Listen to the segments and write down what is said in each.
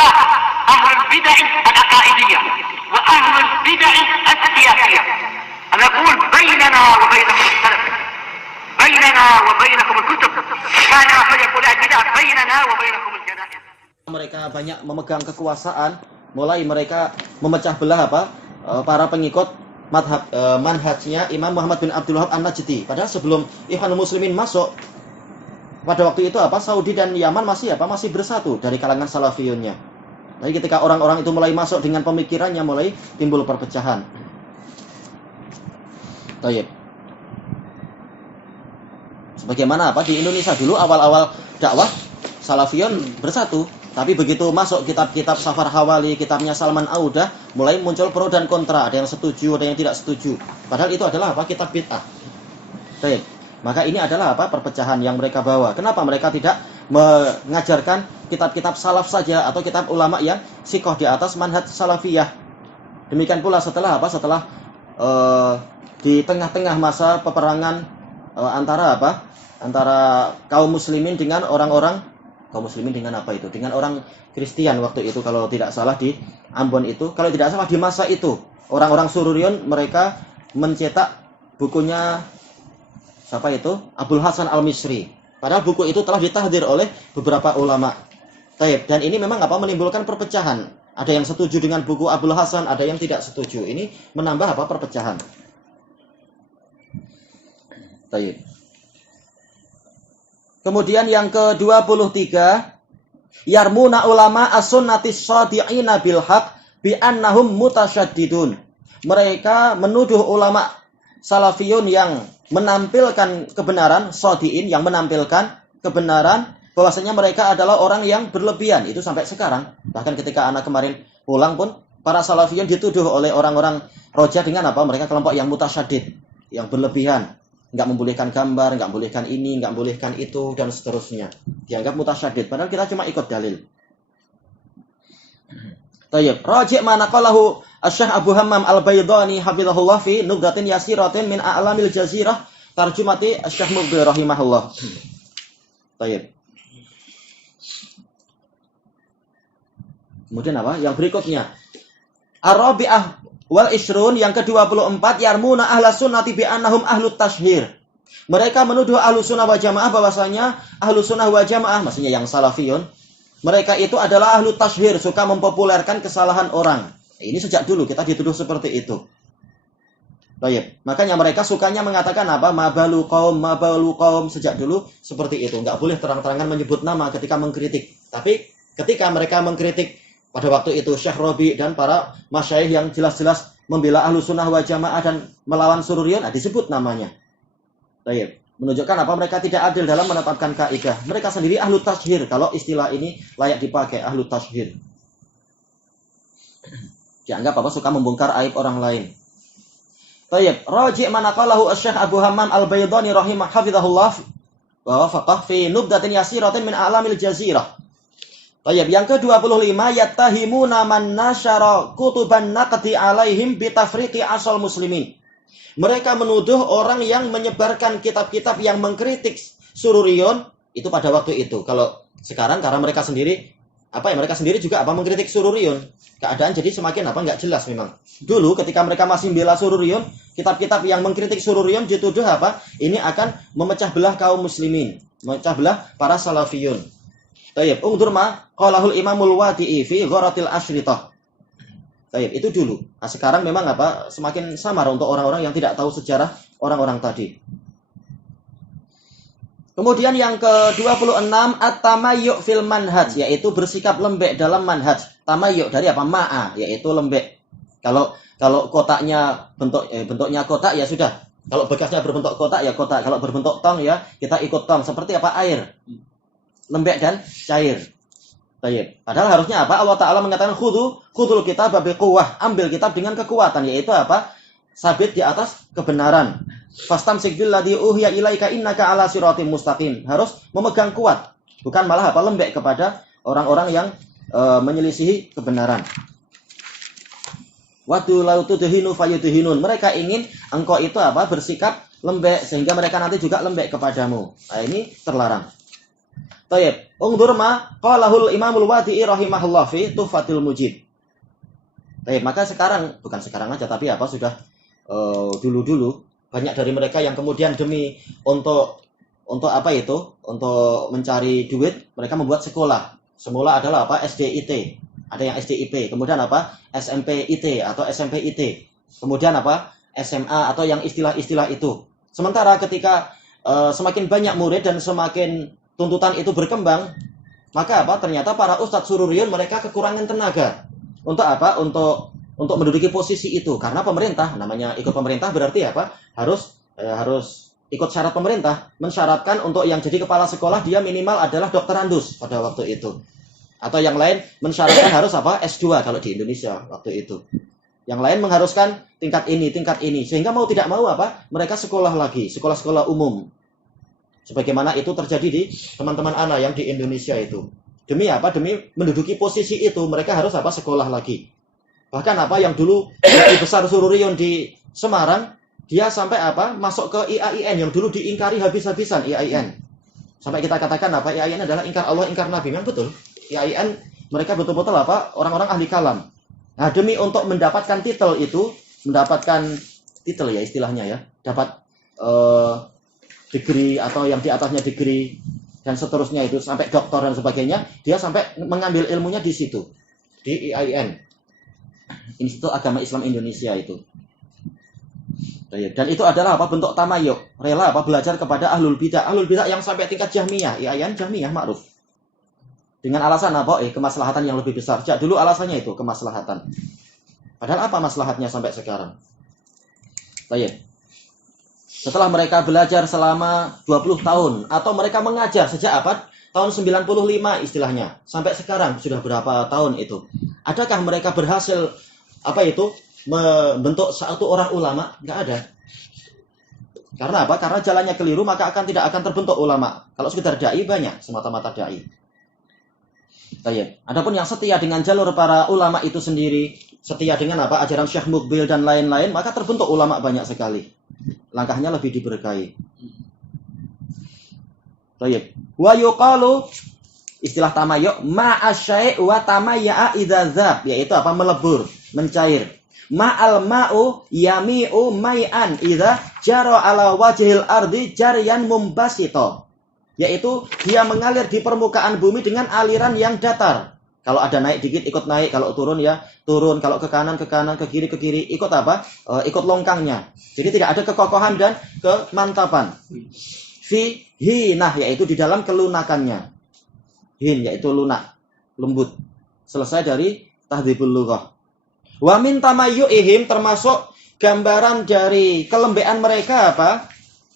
الأهواء أهل البدع العقائدية وأهل البدع السياسية. أنا أقول بيننا وبينكم السلف، بيننا وبينكم الكتب، كان فيقول البدع بيننا وبينكم الجنائز. Mereka banyak memegang kekuasaan, mulai mereka memecah belah para pengikut manhajnya Imam Muhammad bin Abdul Wahab An-Najdi. Padahal sebelum Ikhwanul Muslimin masuk, pada waktu itu Saudi dan Yaman masih bersatu dari kalangan Salafiyunnya. Jadi ketika orang-orang itu mulai masuk dengan pemikirannya, mulai timbul perpecahan. Baik. Sebagaimana di Indonesia dulu awal-awal dakwah Salafiyun bersatu, tapi begitu masuk kitab-kitab Safar Hawali, kitabnya Salman Audah, mulai muncul pro dan kontra, ada yang setuju, ada yang tidak setuju. Padahal itu adalah kitab bid'ah. Baik. Maka ini adalah perpecahan yang mereka bawa. Kenapa mereka tidak mengajarkan kitab-kitab salaf saja atau kitab ulama yang sikoh di atas manhaj salafiyah? Demikian pula setelah di tengah-tengah masa peperangan antara kaum muslimin dengan orang-orang dengan orang Kristen waktu itu, kalau tidak salah di Ambon itu, kalau tidak salah di masa itu orang-orang Sururion mereka mencetak bukunya Abul Hasan Al-Misri. Padahal buku itu telah ditahdir oleh beberapa ulama. Dan ini memang menimbulkan perpecahan. Ada yang setuju dengan buku Abul Hasan, ada yang tidak setuju. Ini menambah perpecahan. Kemudian yang ke-23, yarmuna ulama as-sunnatis shadi'ina bil haq bi annahum mutasyaddidun. Mereka menuduh ulama salafiyun yang menampilkan kebenaran, shadi'in yang menampilkan kebenaran, bahwasanya mereka adalah orang yang berlebihan. Itu sampai sekarang. Bahkan ketika anak kemarin pulang pun para salafiyun dituduh oleh orang-orang Roja dengan mereka kelompok yang mutasyaddid, yang berlebihan. Enggak membolehkan gambar, enggak membolehkan ini, enggak membolehkan itu, dan seterusnya. Dianggap mutasyaddid, padahal kita cuma ikut dalil. Tayyib. Raji' ma naqalahu Asy-Syaikh Abu Hammam Al-Baydhani hafizahullah fi Nubdatin Yasiratin min A'lamil Jazirah tarjumati Asy-Syaikh Mubdi rahimahullah. Tayyib. Kemudian yang berikutnya? Ar-Rabi'ah wal Ishrun, yang ke-24, yarmuna ahla sunnati bi annahum ahlut tashhir. Mereka menuduh ahlu sunnah wa jamaah bahwasanya ahlu sunnah wa jamaah, maksudnya yang salafiyun, mereka itu adalah ahlu tashhir, suka mempopulerkan kesalahan orang. Ini sejak dulu kita dituduh seperti itu. Baik. Makanya mereka sukanya mengatakan mabalu qaum, sejak dulu seperti itu. Enggak boleh terang-terangan menyebut nama ketika mengkritik. Tapi ketika mereka mengkritik pada waktu itu Syekh Rabi dan para masyayikh yang jelas-jelas membela ahlu sunnah wa jamaah dan melawan Sururion, disebut namanya. Baik. Menunjukkan mereka tidak adil dalam menetapkan kaidah. Mereka sendiri ahlu tashhir, kalau istilah ini layak dipakai, ahlu tashhir. Dianggap suka membongkar aib orang lain. Baik. Raji' man naqalahu Asy-Syaikh Abu Hammam Al-Baydhani rahimahullah wa wafaqah fi Nubdatin Yasiratin min A'lamil Jazirah. Baik, yang ke-25, yattahimuna man nasyara kutuban naqdi alaihim bitafriqi asal muslimin. Mereka menuduh orang yang menyebarkan kitab-kitab yang mengkritik Sururion itu pada waktu itu. Kalau sekarang karena mereka sendiri mereka sendiri juga mengkritik Sururion. Keadaan jadi semakin enggak jelas memang. Dulu ketika mereka masih membela Sururion, kitab-kitab yang mengkritik Sururion dituduh ini akan memecah belah kaum muslimin, memecah belah para salafiyun. Tayyib, ungdur ma qalahul Imamul Wadi'i fi Gharatil Asyritah. Tayyib, itu dulu. Nah, sekarang memang semakin samar untuk orang-orang yang tidak tahu sejarah orang-orang tadi. Kemudian yang ke-26, at-tamayyu' fil manhaj, yaitu bersikap lembek dalam manhaj. Tamayyu' dari ma'a, yaitu lembek. Kalau kotaknya bentuknya kotak ya sudah. Kalau bekasnya berbentuk kotak ya kotak. Kalau berbentuk tong ya kita ikut tong. Seperti air. Lembek dan cair. Baik. Padahal harusnya Allah Ta'ala mengatakan khudul kitab biquwwah, ambil kitab dengan kekuatan, yaitu sabit di atas kebenaran. Fastamsik billadzi uhiya ilaika innaka ala siratim mustaqim. Harus memegang kuat, bukan malah lembek kepada orang-orang yang menyelisihi kebenaran. Wadu lau tudhinu fayudhinun. Mereka ingin engkau itu bersikap lembek sehingga mereka nanti juga lembek kepadamu. Nah, ini terlarang. Tayyib. Ungdur ma qalahul Imamul Wadi'i rahimahullah fi Tuhfatul Mujib. Tayyib, maka sekarang, bukan sekarang aja tapi sudah dulu-dulu banyak dari mereka yang kemudian demi untuk mencari duit, mereka membuat sekolah. Semula adalah SDIT, ada yang SDIP, kemudian SMPIT atau SMPIT, kemudian SMA atau yang istilah-istilah itu. Sementara ketika semakin banyak murid dan semakin tuntutan itu berkembang, maka ternyata para ustadz sururiyun mereka kekurangan tenaga untuk menduduki posisi itu, karena pemerintah, namanya ikut pemerintah berarti harus ikut syarat pemerintah, mensyaratkan untuk yang jadi kepala sekolah dia minimal adalah doktorandus pada waktu itu. Atau yang lain mensyaratkan harus S2 kalau di Indonesia waktu itu. Yang lain mengharuskan tingkat ini. Sehingga mau tidak mau mereka sekolah lagi, sekolah-sekolah umum. Sebagaimana itu terjadi di teman-teman ana yang di Indonesia itu. Demi Demi menduduki posisi itu, mereka harus sekolah lagi. Bahkan yang dulu lebih besar sururiyun di Semarang, dia sampai masuk ke IAIN yang dulu diingkari habis-habisan IAIN. Sampai kita katakan IAIN adalah ingkar Allah, ingkar Nabi. Memang betul. IAIN mereka betul-betul orang-orang ahli kalam. Nah, demi untuk mendapatkan titel itu, mendapatkan titel ya istilahnya ya, dapat degree atau yang di atasnya degree dan seterusnya itu sampai doktor dan sebagainya, dia sampai mengambil ilmunya di situ, di IAIN, Institut Agama Islam Indonesia itu. Dan itu adalah bentuk tamayuk, rela belajar kepada ahlul bidah yang sampai tingkat Jahmiyah, IAIN Jahmiyah ma'ruf. Dengan alasan kemaslahatan yang lebih besar. Sejak dulu alasannya itu kemaslahatan. Padahal apa maslahatnya sampai sekarang? Baik. Setelah mereka belajar selama 20 tahun atau mereka mengajar sejak tahun 95 istilahnya sampai sekarang sudah berapa tahun itu? Adakah mereka berhasil membentuk satu orang ulama? Enggak ada. Karena Karena jalannya keliru, maka tidak akan terbentuk ulama. Kalau sekedar dai banyak, semata-mata dai. Adapun yang setia dengan jalur para ulama itu sendiri, setia dengan ajaran Syekh Mukbil dan lain-lain, maka terbentuk ulama banyak sekali. Langkahnya lebih diberkahi. Wa yuqalu, istilah tamayyu, ma'asyai' wa tamayya'a idza dzab, yaitu melebur, mencair. Ma'al ma'u yami'u mai'an idza jara ala wajhil ardi jaryan mumbasito, yaitu dia mengalir di permukaan bumi dengan aliran yang datar. Kalau ada naik dikit ikut naik, kalau turun ya turun, kalau ke kanan, ke kiri, ikut ikut longkangnya. Jadi tidak ada kekokohan dan kemantapan. Fi hinah, yaitu di dalam kelunakannya. Hin yaitu lunak, lembut. Selesai dari Tahdzibul Lughah. Wa min tamayyu'ihim, termasuk gambaran dari kelembean mereka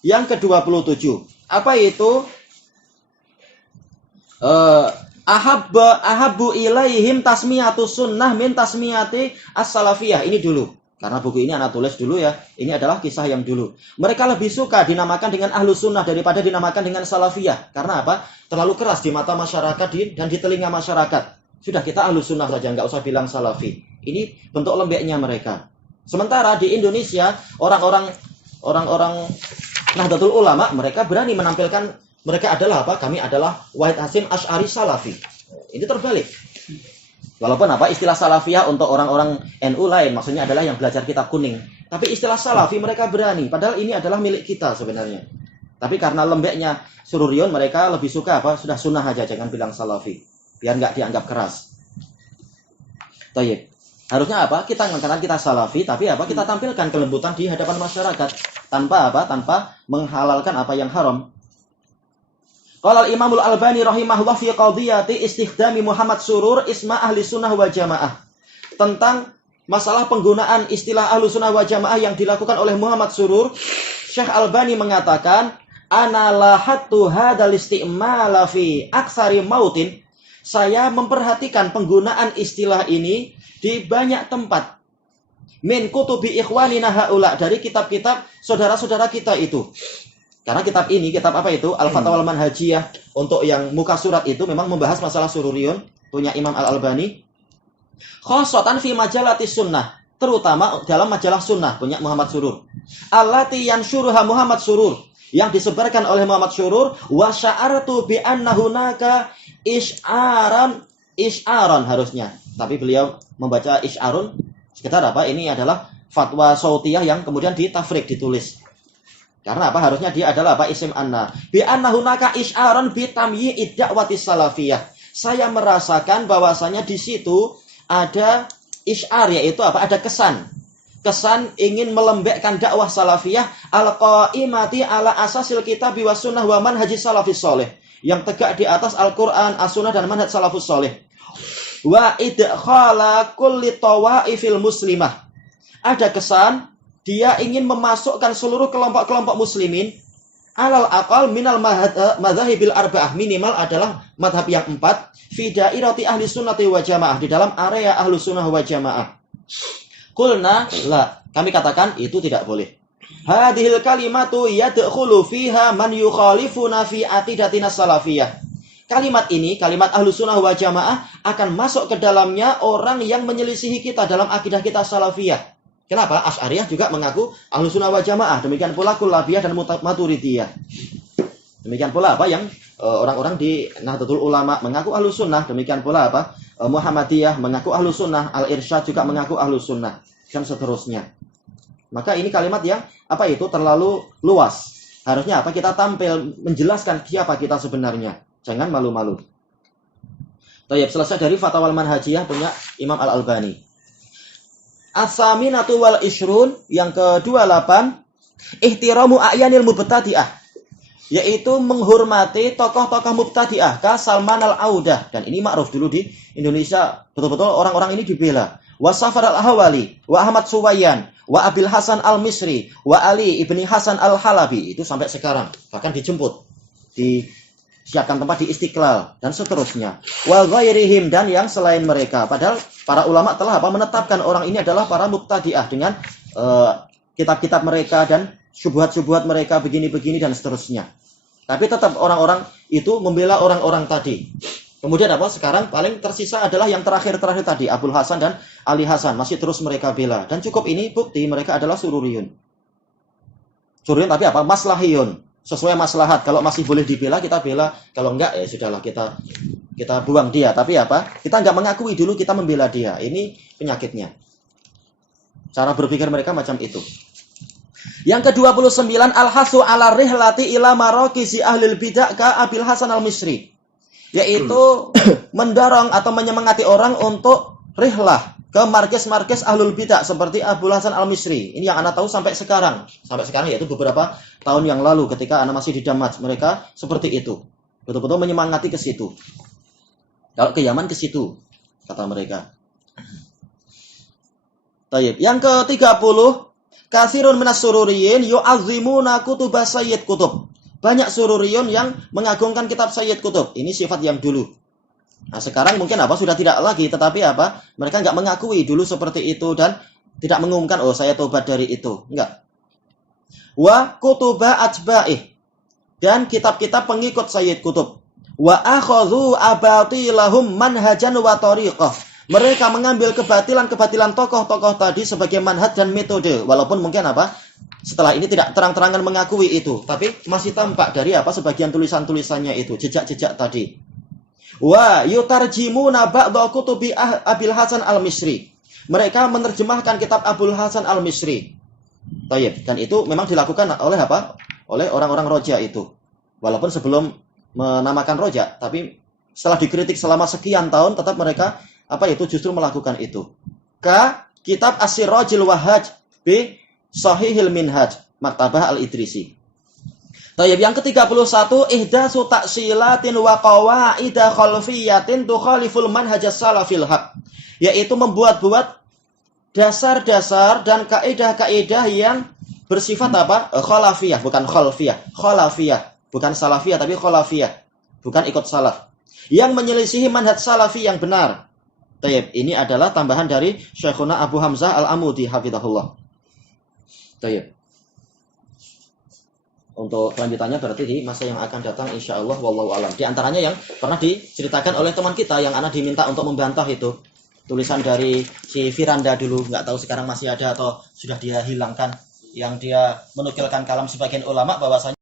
Yang ke-27. Apa itu? Ahabbu ilaihim tasmiyatu sunnah min tasmiyati as-salafiyah. Ini dulu. Karena buku ini anak tulis dulu ya. Ini adalah kisah yang dulu. Mereka lebih suka dinamakan dengan ahlus sunnah daripada dinamakan dengan salafiyah. Karena terlalu keras di mata masyarakat dan di telinga masyarakat. Sudah, kita ahlus sunnah saja, nggak usah bilang salafi. Ini bentuk lembeknya mereka. Sementara di Indonesia, orang-orang Nahdlatul Ulama, mereka berani menampilkan mereka adalah kami adalah Wahid Hasim Asy'ari Salafi. Ini terbalik. Walaupun istilah salafiyah untuk orang-orang NU lain, maksudnya adalah yang belajar kitab kuning. Tapi istilah salafi mereka berani, padahal ini adalah milik kita sebenarnya. Tapi karena lembeknya sururiyun, mereka lebih suka sudah sunnah aja, jangan bilang salafi, biar nggak dianggap keras. Tayyib. Harusnya kita mengatakan kita salafi, tapi kita tampilkan kelembutan di hadapan masyarakat tanpa menghalalkan apa yang haram. Qala al-Imamul Albani rahimahullah fi qadiyati istikhdami Muhammad Surur isma ahli sunnah wal jamaah. Tentang masalah penggunaan istilah ahli sunnah wal jamaah yang dilakukan oleh Muhammad Surur, Syekh Albani mengatakan, ana lahattu hadzal istimala fi aktsari mautin. Saya memperhatikan penggunaan istilah ini di banyak tempat. Min kutubi ikhwanina haula, dari kitab-kitab saudara-saudara kita itu. Karena kitab ini, kitab Al-Fatwa Al-Manhajiyah, untuk yang muka surat itu memang membahas masalah sururiyun, punya Imam Al-Albani. Khosotan fi majalati sunnah, terutama dalam majalah sunnah, punya Muhammad Surur. Allati yansyuruha Muhammad Surur, yang disebarkan oleh Muhammad Syurur, wa sya'artu bi anna hunaka isy'aran harusnya. Tapi beliau membaca isy'arun sekitar apa? Ini adalah fatwa sautiyah yang kemudian ditafrik, ditulis. Karena apa? Harusnya dia adalah apa? Isim anna. Bi anna hunaka isy'aran bi tamyi'id da'wati salafiyah. Saya merasakan bahwasanya di situ ada isy'ar, yaitu apa? Ada kesan. Kesan ingin melembekkan dakwah salafiyah al-qa'imati ala asasil kitab wa sunnah wa manhajis salafis salih. Yang tegak di atas Al-Qur'an, as-sunnah dan manhaj salafus salih. Wa idkhala kulli tawaifil muslimah. Ada kesan dia ingin memasukkan seluruh kelompok-kelompok muslimin alal aqal minal madzahibil arba'ah, minimal adalah madhab yang 4 fi dairati ahli sunnati wa jamaah, di dalam area ahlu sunnah wa jamaah. Qulna la, kami katakan itu tidak boleh. Hadhil kalimatu yadkhulu fiha man yukhalifuna fi aqidatina salafiyah. Kalimat ini, kalimat ahlu sunnah wa jamaah, akan masuk ke dalamnya orang yang menyelisihi kita dalam akidah kita salafiyah. Kenapa? Asy'ariyah juga mengaku ahlu sunnah wa jamaah. Demikian pula Kullabiyah dan Maturidiyah. Demikian pula apa yang orang-orang di Nahdlatul Ulama mengaku ahlu sunnah. Demikian pula apa? Muhammadiyah mengaku ahlu sunnah. Al-Irsyad juga mengaku ahlu sunnah. Dan seterusnya. Maka ini kalimat yang apa itu terlalu luas. Harusnya apa? Kita tampil menjelaskan siapa kita sebenarnya. Jangan malu-malu. Tayyib, selesai dari Fatwa Al-Manhajiyah punya Imam Al-Albani. As-saminatu wal ishrun, yang ke-28, ihtiramu a'yanil mubtadi'ah, yaitu menghormati tokoh-tokoh mubtadi'ah, ka Salman al-Audah, dan ini ma'ruf dulu di Indonesia, betul-betul orang-orang ini dibela. Wa Safar al-Ahwali, wa Ahmad Suwayyan, wa Abil Hasan al-Misri, wa Ali ibni Hasan al-Halabi, itu sampai sekarang, bahkan dijemput, disiapkan tempat di Istiqlal, dan seterusnya. Wa ghairihim, dan yang selain mereka. Padahal para ulama telah apa? Menetapkan orang ini adalah para mubtadi'ah dengan kitab-kitab mereka dan syubhat-syubhat mereka begini-begini dan seterusnya. Tapi tetap orang-orang itu membela orang-orang tadi. Kemudian apa? Sekarang paling tersisa adalah yang terakhir-terakhir tadi, Abul Hasan dan Ali Hasan, masih terus mereka bela. Dan cukup ini bukti mereka adalah sururiyun. Sururiyun tapi apa? Maslahiyun. Sesuai maslahat. Kalau masih boleh dibela, kita bela. Kalau enggak, ya sudahlah, kita buang dia. Tapi apa? Kita enggak mengakui dulu kita membela dia. Ini penyakitnya. Cara berpikir mereka macam itu. Yang ke-29, al-hasu ala rihlati ila maraqisi ahlil bid'ah ka Abil Hasan al-Misri. Yaitu mendorong atau menyemangati orang untuk rihlah ke markis-markis ahlul bid'ah seperti Abul Hasan al-Misri. Ini yang Anda tahu sampai sekarang. Sampai sekarang, yaitu beberapa tahun yang lalu ketika Anda masih di Damaj. Mereka seperti itu. Betul-betul menyemangati ke situ. Kalau ke Yaman ke situ, kata mereka. Tayyib. Yang ke-30, katsirun minas sururiyin yu'azzimuna kutubah Sayyid Qutb. Banyak sururiyun yang mengagungkan kitab Sayyid Qutb. Ini sifat yang dulu. Nah, sekarang mungkin apa? Sudah tidak lagi, tetapi apa? Mereka enggak mengakui dulu seperti itu dan tidak mengumumkan, oh saya tobat dari itu. Enggak. Wa kutubah atba'ih. Dan kitab-kitab pengikut Sayyid Qutb. Wa akhadhu abatilahum manhajan wa tariqah. Mereka mengambil kebatilan-kebatilan tokoh-tokoh tadi sebagai manhaj dan metode. Walaupun mungkin apa? Setelah ini tidak terang-terangan mengakui itu, tapi masih tampak dari apa? Sebagian tulisan-tulisannya itu, jejak-jejak tadi. Wa yutarjimuna ba'dha kutubi Abil Hasan al-Misri. Mereka menerjemahkan kitab Abul Hasan al-Misri. Tayyib. Dan itu memang dilakukan oleh apa? Oleh orang-orang roja itu. Walaupun sebelum menamakan roja, tapi setelah dikritik selama sekian tahun, tetap mereka apa itu justru melakukan itu. Ka kitab As-Sirajul Wahhaj bi Sahihil Minhaj Maktabah Al-Idrisi. Tayyib, yang ke-31, ihdatsu ta'silatin wa qawaida khalfiyatin tukhaliful manhajas salafil haq. Yaitu membuat-buat dasar-dasar dan kaidah-kaidah yang bersifat apa? Khalafiyah, bukan khalfiyah. Khalafiyah, bukan salafiyah tapi khalafiyah. Bukan ikut salaf. Yang menyelisihi manhaj salafi yang benar. Tayyib, ini adalah tambahan dari Syekhuna Abu Hamzah Al-Amudi hafizahullah. Tayyib. Untuk kelanjutannya berarti di masa yang akan datang insyaallah wallahu alam. Di antaranya yang pernah diceritakan oleh teman kita yang ana diminta untuk membantah itu. Tulisan dari si Firanda dulu, enggak tahu sekarang masih ada atau sudah dia hilangkan, yang dia menukilkan kalam sebagian ulama bahwasanya